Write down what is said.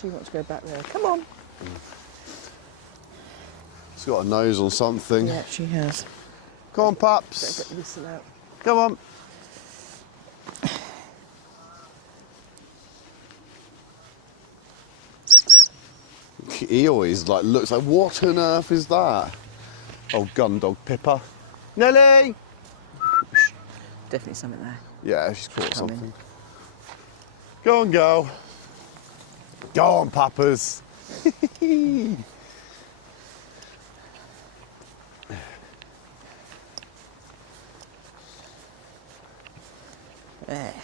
She wants to go back there. Come on. She's got a nose on something. Yeah, she has. Come on, Better Paps. put the whistle out. Come on. He always like looks like, what on earth is that? Oh, gun dog Pippa. Nelly! Definitely something there. Yeah, she's caught Coming. something. Go on, girl. Go on, Papas. There.